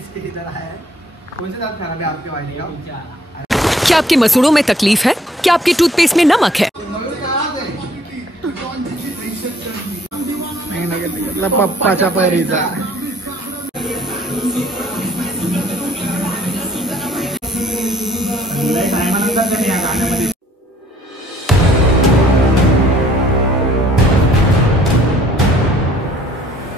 इसके इधर आया है। कौन सा दांत खराब है आपके वाइफ का? क्या आपके मसूड़ों में तकलीफ है? क्या आपके टूथपेस्ट में नमक है? पप्पाच्या पैरीचा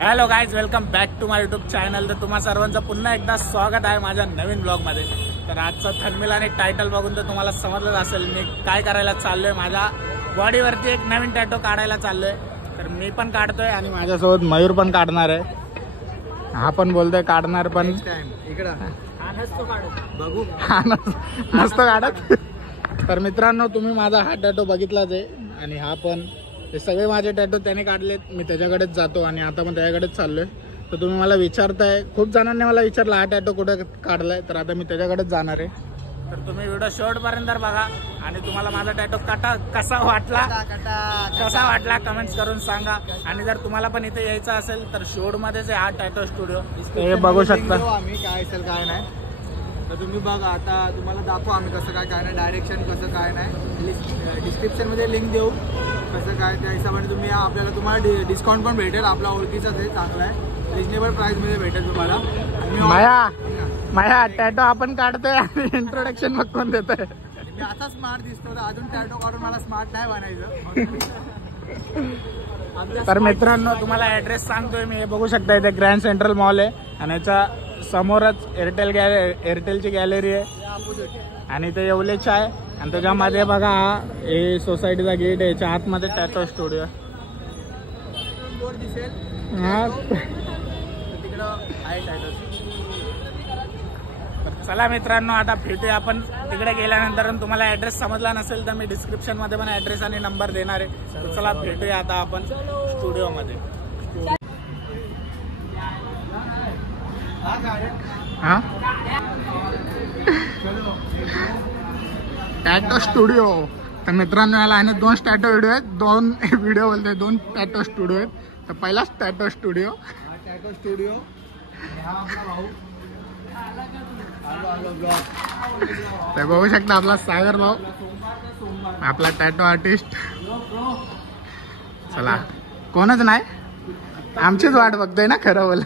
hello guys, welcome back to my YouTube channel. तर तुम्हा सर्वांचं पुन्हा एकदा स्वागत आहे माझ्या नवीन ब्लॉगमध्ये। तर आजचा थंबनेल आणि टायटल बघून तर तुम्हाला समजलंच असेल मी काय करायला चाललोय। माझ्या बॉडीवरती एक नवीन टॅटो काढायला चाललोय। तर मी पण काढतोय आणि माझ्यासोबत मयूर पण काढणार आहे। हा पण बोलतोय काढणार, पण बघू मस्त काढत। तर मित्रांनो, तुम्ही माझा हा टॅटो बघितलाच आहे आणि हा पण, हे सगळे माझे टॅटो त्याने काढलेत। मी त्याच्याकडेच जातो आणि आता पण त्याच्याकडेच चाललोय। तर तुम्ही मला विचारताय, खूप जणांनी मला विचारलं हा टॅटो कुठे काढलाय, तर आता मी त्याच्याकडेच जाणार आहे। तर तुम्ही व्हिडिओ शेवटपर्यंत बघा आणि तुम्हाला माझा टॅटो कसा वाटला कमेंट्स करून सांगा। आणि जर तुम्हाला पण इथे यायचं असेल तर शेवटमध्येच आहे हा टॅटो स्टुडिओ, हे बघू शकता। आम्ही काय असेल काय नाही तर तुम्ही बघा। आता तुम्हाला दाखवू आम्ही कसं काय काय नाही, डायरेक्शन कसं काय नाही डिस्क्रिप्शन मध्ये लिंक देऊ कसं काय। त्या हिशोबाने तुम्हाला डिस्काउंट पण भेटेल। आपला ओळखीचाच आहे, चांगला आहे, रिजनेबल प्राइस मध्ये भेटेल तुम्हाला। माया टॅटो आपण काढतोय आणि इंट्रोडक्शन मग कोण देतोय? मी आता स्मार्ट दिसतो तर अजून टॅटो काढून मला स्मार्ट नाही बनायचं। तर मित्रांनो, तुम्हाला ऍड्रेस सांगतोय मी, हे बघू शकता। इथे ग्रँड सेंट्रल मॉल आहे आणि याच्या समोरच एअरटेलची गॅलरी आहे आणि ते येवलेच आहे। आणि त्याच्यामध्ये बघा हे सोसायटीचा गेट आहे, याच्या आतमध्ये टॅटो स्टुडिओ बोर्ड दिसेल तिकडं आहे टॅटो। चला मित्रांनो, आता भेटूया आपण तिकडे गेल्यानंतर। तुम्हाला ऍड्रेस समजला नसेल तर मी डिस्क्रिप्शन मध्ये पण ऍड्रेस आणि नंबर देणार आहे। तर चला भेटूया आता आपण स्टुडिओ मध्ये। हा टॅटो स्टुडिओ। तर मित्रांनो, याला आहे दोन टॅटो व्हिडिओ आहेत, दोन टॅटो स्टुडिओ आहेत। तर पहिलाच टॅटो स्टुडिओ, टॅटो स्टुडिओ हा आपला भाऊ। ते बघू शकता आपला सागर भाऊ, आपला टॅटो आर्टिस्ट। चला, कोणच नाही, आमचीच वाट बघतोय ना खरं बोल।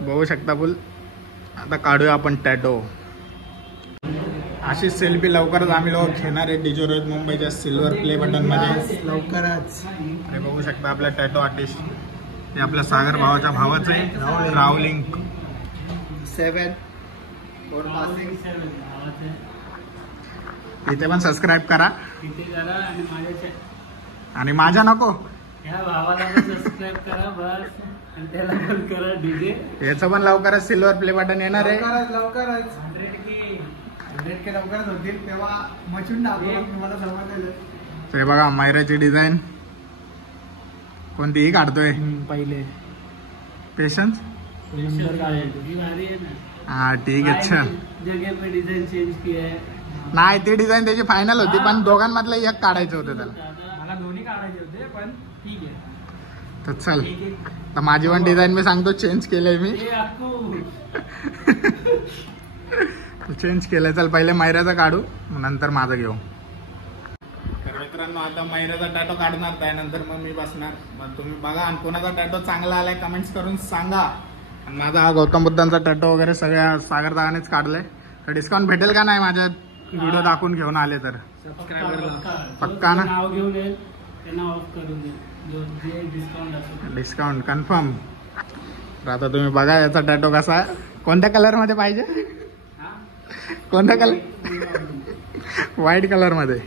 बघू शकता बोल, आता काढूया आपण टॅटो। अशी सेल्फी लवकरच आम्ही लोक घेणार आहे डिजो रोहित मुंबईच्या सिल्वर प्ले बटन मध्ये लवकरच। आणि बघू शकता आपला टॅटो आर्टिस्ट, हे आपल्या सागर भावाच्या भावाचं आहे, राहुलिंग 7। इथे पण सबस्क्राईब करा आणि माझ्या नको याचं पण लवकरच सिल्वर प्ले बटन येणार आहे। लवकरच 100K लवकरच होतील, तेव्हा मचून टाकू तुम्हाला समजलेलं। ते बघा मायराची डिझाईन कोणतीही काढतोय पहिले पेशन्स। हा ठीक आहे, चल। डिझाईन चेंज किया है नाही, ती डिझाईन त्याची फायनल होती, पण दोघांमधलं एक काढायचं होतं त्याला। मला दोन्ही काढायचे होते, पण ठीक आहे। तर चल, तर माझी पण डिझाईन मी सांगतो, चेंज केलंय मी, चेंज केलंय। चल पहिले मैऱ्याचा काढू, नंतर माझं घेऊ। तर मित्रांनो, आता मैऱ्याचा टॅटो काढणार, त्यानंतर मग मी बसणार। मग तुम्ही बघा आणि कोणाचा टॅटो चांगला आलाय कमेंट्स करून सांगा। आणि माझा हा गौतम बुद्धांचा टॅटो वगैरे सगळ्या सागर दादानेच काढलाय। तर डिस्काउंट भेटेल का नाही माझ्या व्हिडिओ दाखवून घेऊन आले तर? पक्का ना? Discount confirm. तर आता तुम्ही बघा याचा टॅटो कसा, कोणत्या कलर मध्ये पाहिजे? कोणत्या कलर? व्हाईट कलर मध्ये।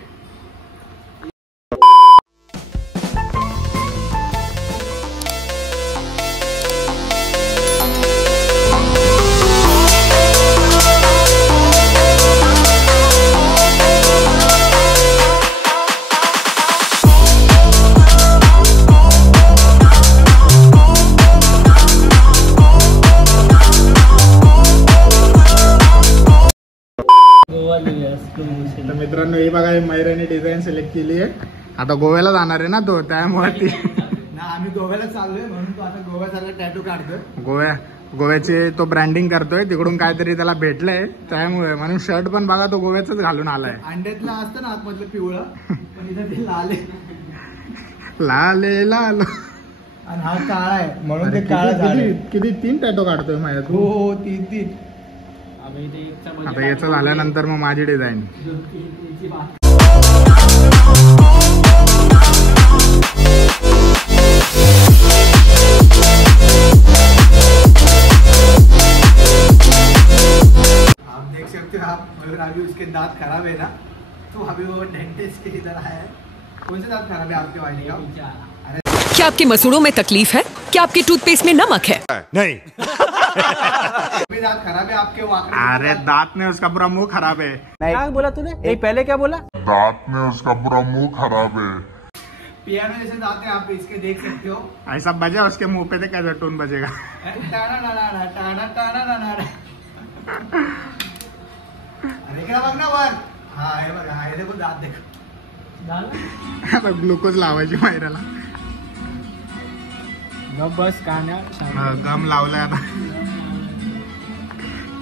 तर मित्रांनो, हे बघा मैराने डिझाईन सिलेक्ट केली आहे। आता गोव्याला जाणार आहे ना तो, त्यामुळे ती आम्ही गोव्याला चाललोय म्हणून तो आता गोव्यासारखा टॅटू काढतोय. गोव्याचे तो ब्रँडिंग करतोय. तिकडून काहीतरी त्याला भेटलंय त्यामुळे, म्हणून शर्ट पण बघा तो गोव्याच घालून आलाय. अंड्यातलं असतं ना आतमधलं पिवळं, पण इथं ते लाल लाल आणि हा काळा आहे म्हणून ते काळा झालंय. किती 3 टॅटो काढतोय माझ्या. हो 3. आता याचं झाल्यानंतर मग माझी डिझाईन. आप देख सकते हो आप, मगर अभी उसके दांत खराब है ना, तो अभी वो डेंटिस्ट की तरह है. कौन से दांत खराब है आपके वाले का? क्या आपके मसूड़ों में तकलीफ है? क्या आपके टूथपेस्ट में नमक है? नहीं. दांत खराब है आपके वाकड़े. अरे दांत में उसका पूरा मुंह खराब है. क्या बोला तूने? पहले क्या बोला? दांत में उसका पूरा मुंह खराब है. पियानो जैसे दांत है, आप इसके देख सकते हो. ऐसा बजा उसके मुंह पे, तो कैसा टोन बजेगा. अरे इकडे बघ ना वर. हा हे बघा, हा हे देखो दात देखो. आता ग्लुकोज लावायची मायराला. बस कान्या गम लावलाय आता.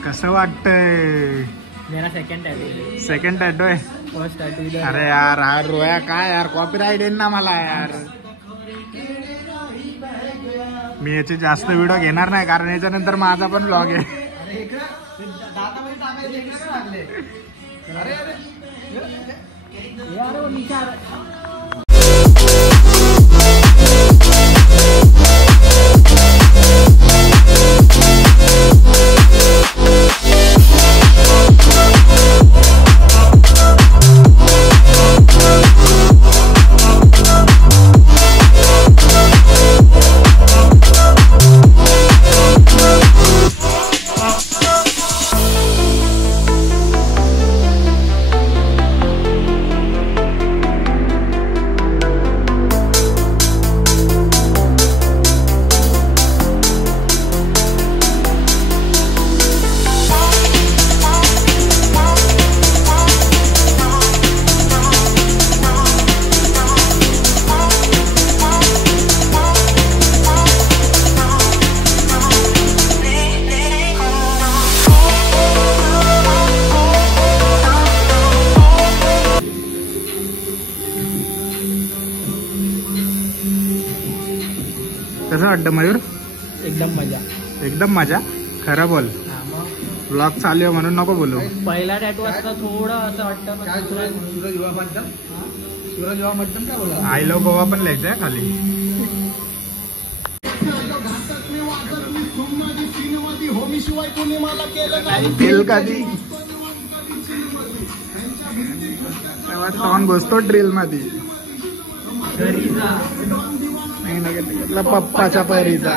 कसं वाटतंय? मेरा सेकंड टॅटो आहे. First tattoo. अरे यार हा रोया काय यार, कॉपीराइट येईल ना मला यार. मी याचे जास्त व्हिडिओ घेणार नाही, कारण याच्यानंतर माझा पण व्लॉग आहे. दातामध्ये टाकायचे इकडे काय लागले? अरे यार विचार. कसं वाटतं मयूर? एकदम मजा. खरं बोल. ब्लॉग चालू आहे म्हणून नको बोलू. पहिला टॅटू असता थोडं असं वाटतं. सूरज युवा मध्यम काय बोला? आय लव्ह गोवा पण लिहायचंय खाली. ड्रिल कधी घुसतो ड्रिल मध्ये. पप्पाच्या परीचा.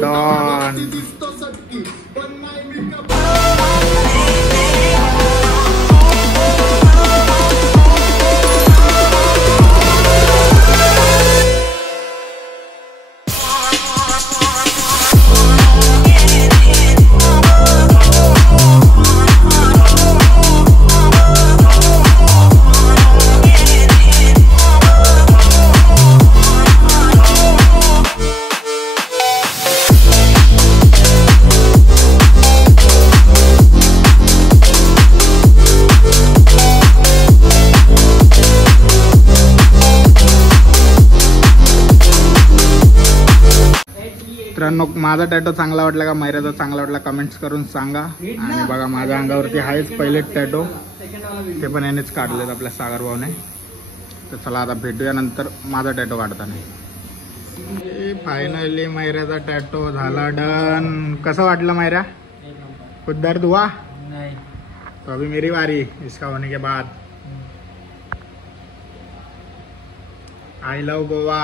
डॉन. मित्रांनो, माझा टॅटो चांगला वाटला का मैराचा चांगला वाटला कमेंट्स करून सांगा. आणि बघा माझ्या अंगावरती आहेच पहिले टॅटो, ते पण यानेच काढलेत आपल्या सागर भाऊने. तर चला आता भेटूया नंतर माझा टॅटो काढताना. फायनली मैराचा टॅटो झाला डन. कसं वाटलं मैरा? कुछ दर्द हुआ? नहीं. तो अभी मेरी बारी इसका होने के बाद. I love Goa.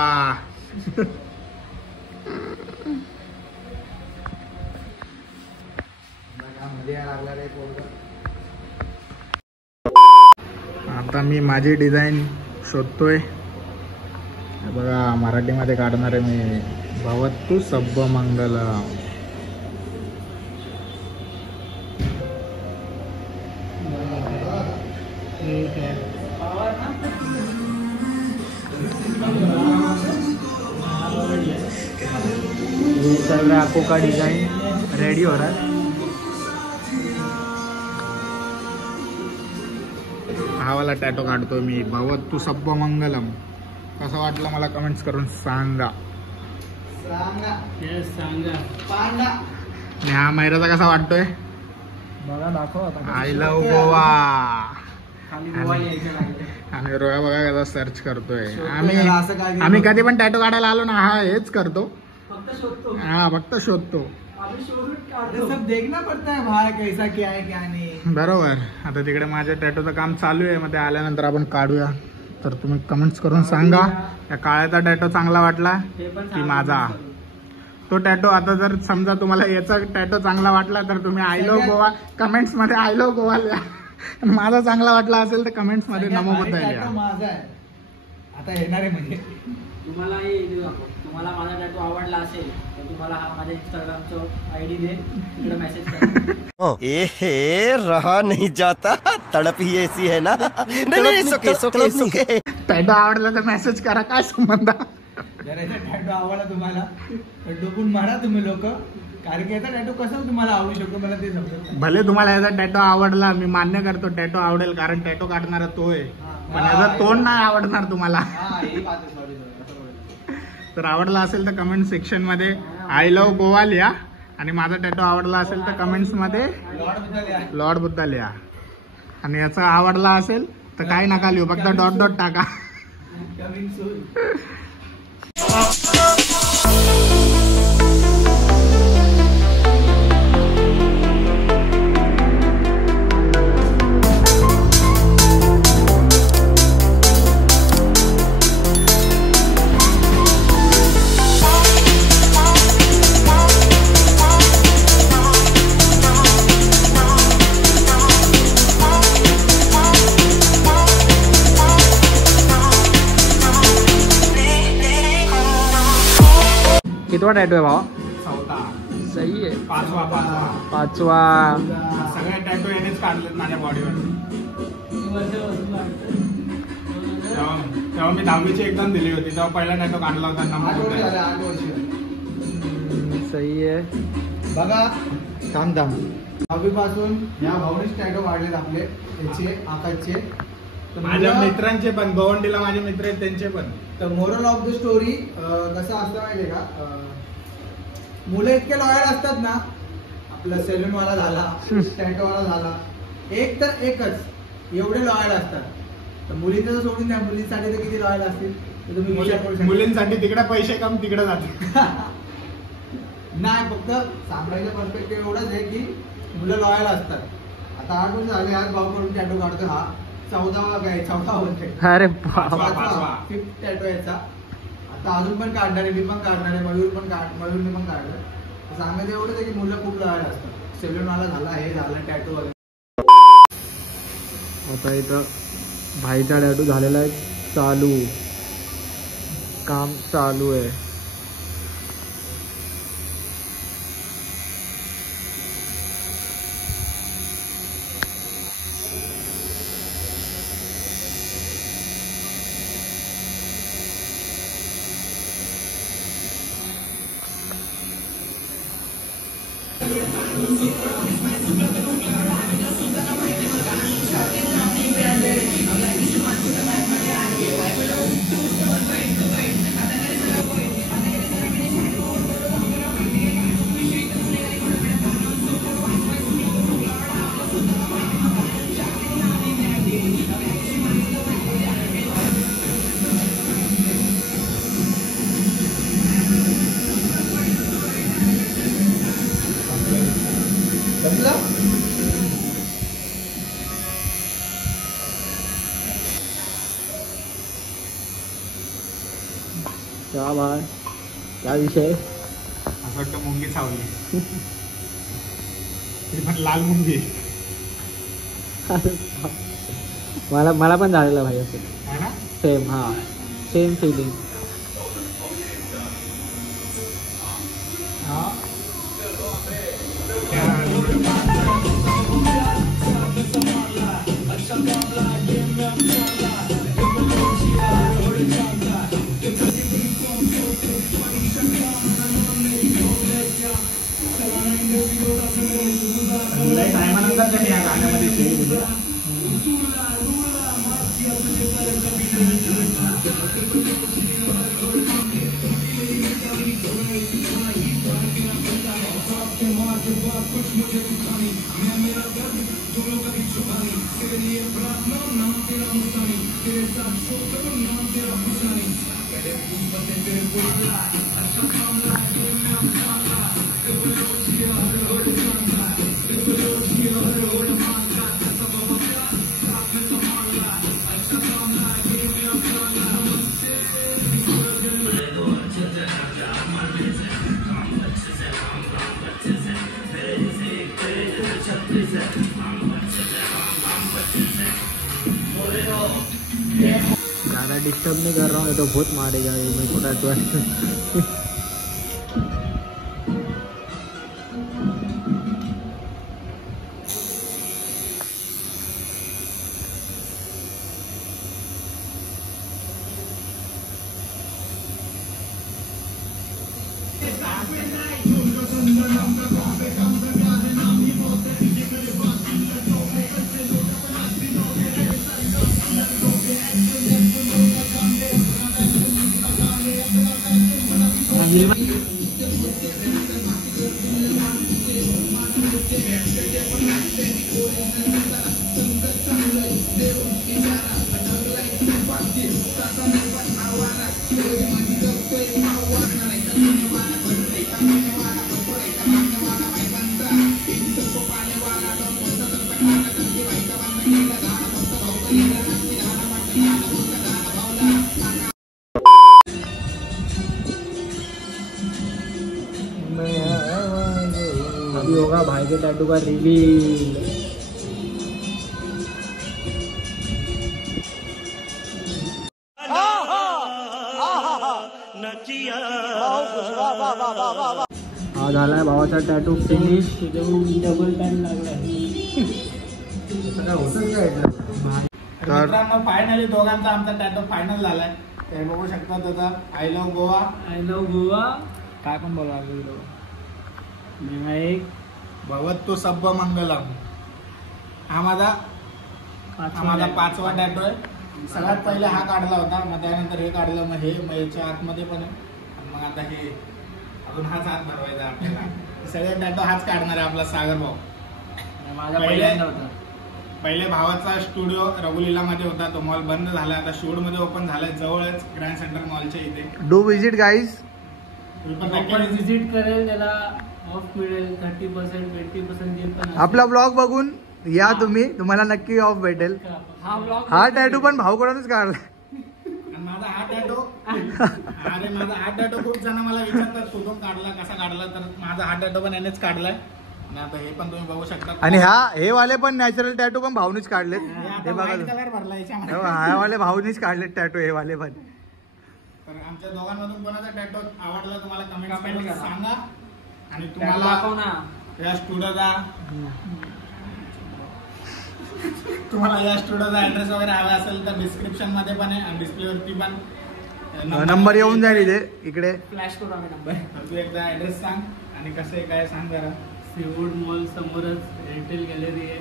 आता मी माझी डिझाईन शोधतोय. बघा मराठीमध्ये काढणार आहे मी. भवतु सब्ब मंगल. चल रहा है, आंखों का डिजाइन रेडी हो रहा है। हा वाला टॅटो काढतोय मी, भवतु सब्ब मंगलम. कसं वाटलं मला कमेंट्स करून सांगा. आणि हा मैराचा कसा वाटतोय बघा, दाखव आता. I love Goa. खाली गोवा यायचं लागलं. आणि रोया बघा कसा सर्च करतोय. असं काय आम्ही कधी पण टॅटो काढायला आलो ना, हा हेच करतो. फक्त शोधतो. हा फक्त शोधतो. सब देखना पड़ता है बाहर कैसा क्या है क्या नहीं. बरोबर. आता तिकडे माझ्या टॅटोचं काम चालू आहे, मग ते आल्यानंतर आपण काढूया. तर तुम्ही कमेंट्स करून सांगा या काळ्याचा टॅटो चांगला वाटला की माझा. तो टॅटो आता जर समजा तुम्हाला याचा टॅटो चांगला वाटला तर तुम्ही आय लव्ह गोवा कमेंट्स मध्ये आय लव्ह गोवा लिहा. माझा चांगला वाटला असेल तर कमेंट्स मध्ये नमो बद्दल लिहा. माझा आहे आता येणार आहे. म्हणजे तुम्हाला माझा टॅटू आवडला असेल तर तुम्हाला हा माझ्या इंस्टाग्रामचा आयडी दे, तिकडे मेसेज करा. ए रहा नहीं जाता, तड़प ही ऐसी है ना. नहीं, टॅटो आवडला तर मेसेज करा, काय संबंध. जर याचा टॅटू आवडला तुम्हाला तर डोकून मारा तुम्ही लोक, कारण की याचा टॅटू कसं तुम्हाला आवडू शकतो मला ते समजत. भले तुम्हाला याचा टॅटो आवडला, मी मान्य करतो टॅटो आवडेल, कारण टॅटो काढणारा तो आहे. पण याचा तोंड नाही आवडणार तुम्हाला. तर आवडला असेल तर कमेंट सेक्शन मध्ये आय लव्ह गोवा लिहा. आणि माझा टॅटो आवडला असेल तर कमेंट्स मध्ये लॉर्ड बुद्धा लिहा. आणि याचा आवडला असेल तर काही नका लिहू, फक्त डॉट डॉट टाका. कितवा टॅटू आहे भावा? चौथा. सही आहे. पाचवा. सगळे टॅटू यानेच काढलेत माझ्या बॉडीवर. तेव्हा मी 10वीची एक्झाम दिली होती, तेव्हा पहिला टॅटो काढला होता. 8 वर्ष. सही आहे. बघा थांब 10वी पासून या भाऊनेच टॅटो काढलेत आपले, याचे आकाशचे. माझ्या मित्रांचे पण, गवंडीला माझे मित्र आहेत त्यांचे पण. तर मोरल ऑफ द स्टोरी कसं असतं माहितीये का, मुलं इतके लॉयल असतात ना, आपला सेलून वाला झाला, टॅटो वाला झाला, एक तर एकच एवढे लॉयल असतात. तर मुलींचं तर सोडून द्या, मुलींसाठी तर किती लॉयल असतील तर तुम्ही विचार करू शकता. मुलींसाठी तिकडे पैसे कम तिकडे जाते. नाही, फक्त सांभाळायचा पर्स्पेक्टिव्ह एवढाच आहे की मुलं लॉयल असतात. आता 8 वर्ष झाले आज भाऊ करून टॅटो काढतो. हा 14वा काय 4था वर्ष. अरे फिफ्थ टॅटो याचा. आता अजून पण काढणार आहे, मी पण काढणार आहे, मयूरने पण काढलं. सांगायचं एवढंच आहे की मुलं खूप लॉयल असतात. सेलून वाला झाला, हे झालं, टॅटू वगैरे. आता इथं भाईचा टॅटू झालेला आहे, चालू काम चालू आहे. क्या भाई, क्या विषय? असं वाटतं मुंगी चावली. ती पण लाल मुंगी. मला पण झालेलं भाई असं. है ना? सेम. हा, सेम फिलिंग. पण या गाण्यामध्ये शेअर होते. ज़्यादा डिस्टर्ब नहीं कर रहा हूँ, ये तो बहुत मारेगा ये मेरे को टैटू है. अभी होगा भाई के टैटू का रिवील. हा झालाय भावाचा टॅटू फिनिश. डबल टाइम लागलाय. मित्रांनो फायनली दोघांचा आमचा टॅटू फायनल झालाय. ते बघू शकता त्याचा I love Goa. I love Goa काय पण बोला. एक भवतु सब्ब मंगलम. हा माझा 5वा टॅटू आहे. सगळ्यात पहिले हा काढला होता, मग त्यानंतर हे काढलं, मग हे, मग याच्या आतमध्ये पण आहे, मग आता हे अजून हाच हात भरवायचा आपल्याला. सगळे टॅटू हाच काढणार आहे आपला सागर भाऊ. पहिले भावाचा स्टुडिओ रघुलीला मध्ये होता, तो मॉल बंद झाला, आता शूड मध्ये ओपन झालाय जवळच ग्रँड सेंटर मॉलच्या इथे. Do visit guys. विजिट करेल, त्याला ऑफ मिळेल 30%, 20% जे पण. आपला ब्लॉग बघून या तुम्ही, तुम्हाला नक्की ऑफ भेटेल. हा टॅटू पण भाऊकडूनच काढला. माझा हा टॅटू अरे माझा हा टॅटू खूप जण मला विचारतात कुठून काढला, कसा काढला, तर माझा हा टॅटू पण यानेच काढलाय. आणि आता हे पण तुम्ही बघू शकता. आणि हे वाले पण नॅचरल टॅटू पण भाऊनीच काढलेत. हे बघा कलर भरला याच्यामध्ये. हा वाले भाऊनीच काढलेत टॅटू, हे वाले पण. तर आमच्या दोघांमधून कोणाचा टॅटू आवडला तुम्हाला कमेंट सांगा. आणि तुम्हाला या स्टुडिओचा ऍड्रेस वगैरे हवा असेल तर डिस्क्रिप्शन मध्ये पण आहे आणि डिस्प्ले वरती पण नंबर येऊन जाईल इथे. इकडे फ्लॅश करू आम्ही नंबर. तू एकदा ऍड्रेस सांग आणि कसं आहे काय सांग जरा. सीवूड मॉल समोरच रिटेल गॅलरी आहे,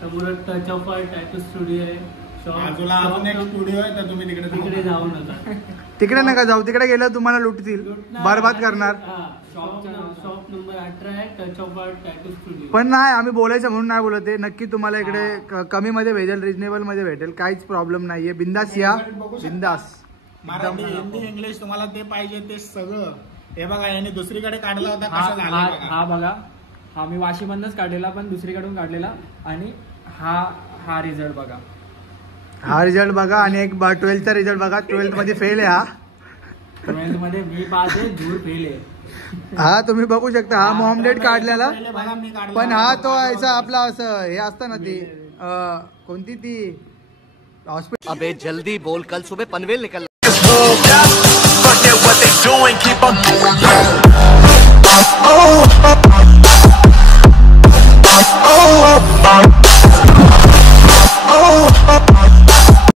समोरच touch of art tattoo studio आहे. बाजूला अजून एक स्टुडिओ आहे, तर तुम्ही तिकडे जाऊ नका. तिकडे नका जाऊ, तिकडे गेलं तुम्हाला लुटतील, बरबाद करणार. शॉप नंबर 18 आहे, touch of art tattoo studio. पण नाही, आम्ही बोलायचं म्हणून नाही बोलत आहे. नक्की तुम्हाला इकडे कमी मध्ये भेटेल, रिजनेबल मध्ये भेटेल, काहीच प्रॉब्लेम नाहीये. बिंदास या, बिंदास. मराठी, हिंदी, इंग्लिश तुम्हाला ते पाहिजे ते सगळं. हे बघा याने दुसरीकडे काढला होता, कसा झाला हा बघा. हा मी वाशीमधनच काढलेला, पण दुसरीकडून काढलेला. आणि हा रिझल्ट बघा. हा रिझल्ट बघा. आणि एक 12th रिझल्ट बघा. 12th मध्ये फेल आहे. हा 12th मध्ये मी पास आहे, झूर फेल आहे. हा तुम्ही बघू शकता. हा मॉमडेट काढलेला, पण हा तो ऐसा आपला असं हे असतं ना, ती कोणती ती हॉस्पिटल. अबे जल्दी बोल, कल सुबह पनवेल निकल. Forget what they doing, keep on